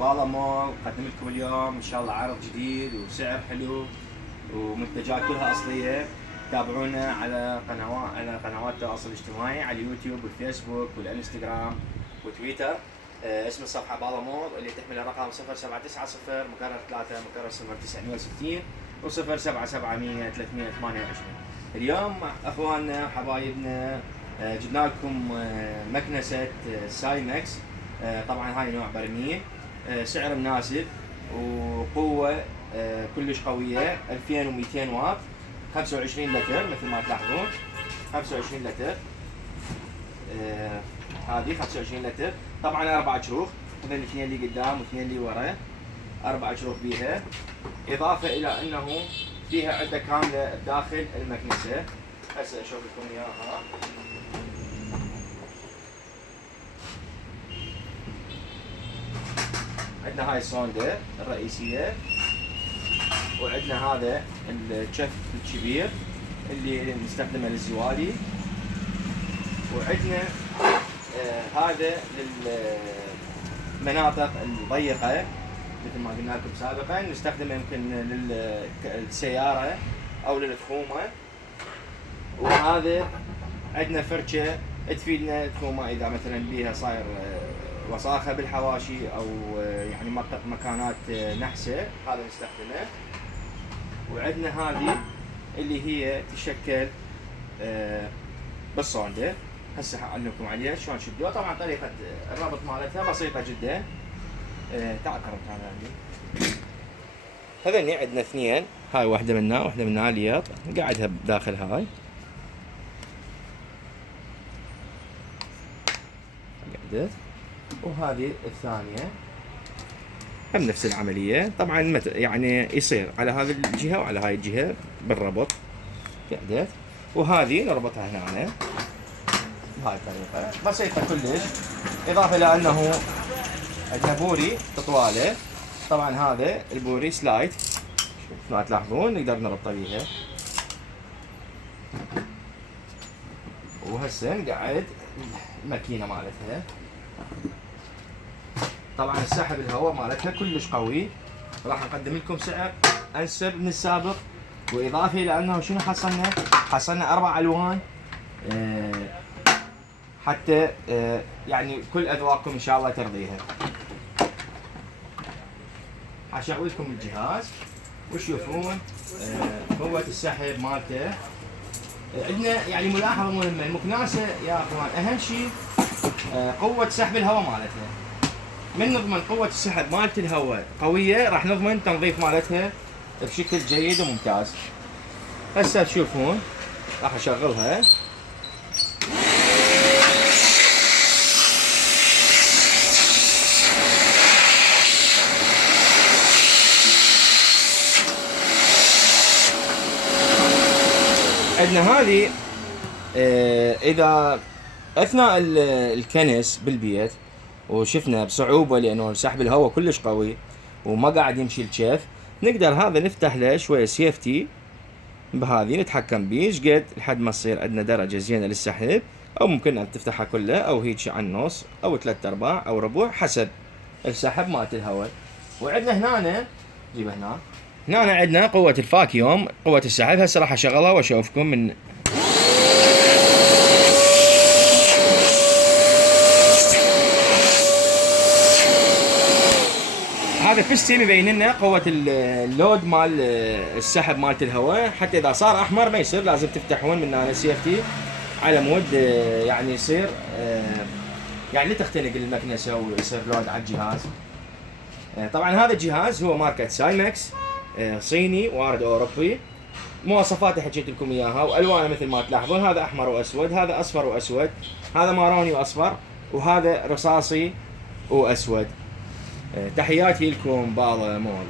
بالامور قدم لكم اليوم ان شاء الله عرض جديد وسعر حلو ومنتجات كلها اصليه. تابعونا على قنوات التواصل الاجتماعي على اليوتيوب والفيسبوك والانستغرام وتويتر. اسم الصفحه بالامور اللي تحمل الرقم 0790 مكرر 3 مكرر 0960 و 0770 328. اليوم اخواننا وحبايبنا جبنا لكم مكنسه سايمكس. طبعا هاي نوع برميل، سعر مناسب وقوه كلش قويه 2200 واط، 25 لتر مثل ما تلاحظون. 25 لتر، هذه 25 لتر. طبعا 4 شروخ، هذول الاثنين اللي قدام واثنين اللي ورا، 4 شروخ بيها، اضافه الى انه فيها عده كامله بداخل المكنسه. هسه اشوف لكم اياها. عندنا هاي الصوندة الرئيسية، وعندنا هذا الشف الكبير اللي نستخدمه للزوالي، وعندنا هذا للمناطق الضيقة مثل ما قلنا لكم سابقا، نستخدمه يمكن للسيارة أو للتخومة. وهذا عندنا فرشة تفيدنا تخومة إذا مثلا بيها صاير وساخة بالحواشي أو يعني مكانات نحسة، هذا نستخدمه. وعندنا هذه اللي هي تشكل بالصوندة، هسه حأعلمكم عليها شلون تشدوها. طبعا طريقة الربط مالتها بسيطة جدا. تعال قرب تعال عندي. هذني عندنا اثنين، هاي واحدة منها واحدة منها الياط قاعدها بداخل هاي قعدت، وهذه الثانية هم نفس العملية. طبعا يعني يصير على هذه الجهة وعلى هاي الجهة بالربط قعدت، وهذه نربطها هنا بهاي الطريقة بسيطة كلش. إضافة إلى أنه عندنا بوري تطواله. طبعا هذا البوري سلايد مثل ما تلاحظون نقدر نربطه بيها. وهسه نقعد الماكينة مالتها. طبعا السحب الهواء مالتها كلش قوي، راح نقدم لكم سعر انسب من السابق. واضافه الى انه شنو حصلنا 4 الوان، حتى يعني كل اذواقكم ان شاء الله ترضيها. حشغل لكم الجهاز وتشوفون قوه السحب مالته. عندنا يعني ملاحظه مهمه، المكناسه يا اخوان اهم شيء قوه سحب الهواء مالتها. من نضمن قوة السحب مالت الهواء قوية راح نضمن تنظيف مالتها بشكل جيد وممتاز. هسه تشوفون راح اشغلها. عندنا هذه اذا اثناء الكنس بالبيت وشفنا بصعوبة لأنه سحب الهواء كلش قوي وما قاعد يمشي الشيف، نقدر هذا نفتح له شوية سيفتي بهذه نتحكم بيه شقد لحد ما تصير عندنا درجة زينة للسحب، أو ممكن أن تفتحها كلها أو هيك على النص أو 3/4 أو ربع حسب السحب مالت الهواء. وعندنا هنا عندنا قوة الفاكيوم، قوة السحب. هسه راح أشغلها وأشوفكم من هذا بيستم يبين لنا قوة اللود مال السحب مالت الهواء، حتى إذا صار أحمر ما يصير، لازم تفتحون من هنا سيفتي على مود يعني يصير يعني لا تختنق المكنسة ويصير لود على الجهاز. طبعا هذا الجهاز هو ماركة سايمكس، صيني وارد أوروبي. مواصفاته حكيت لكم إياها، وألوانه مثل ما تلاحظون، هذا أحمر وأسود، هذا أصفر وأسود، هذا ماروني وأصفر، وهذا رصاصي وأسود. تحياتي لكم بالامور.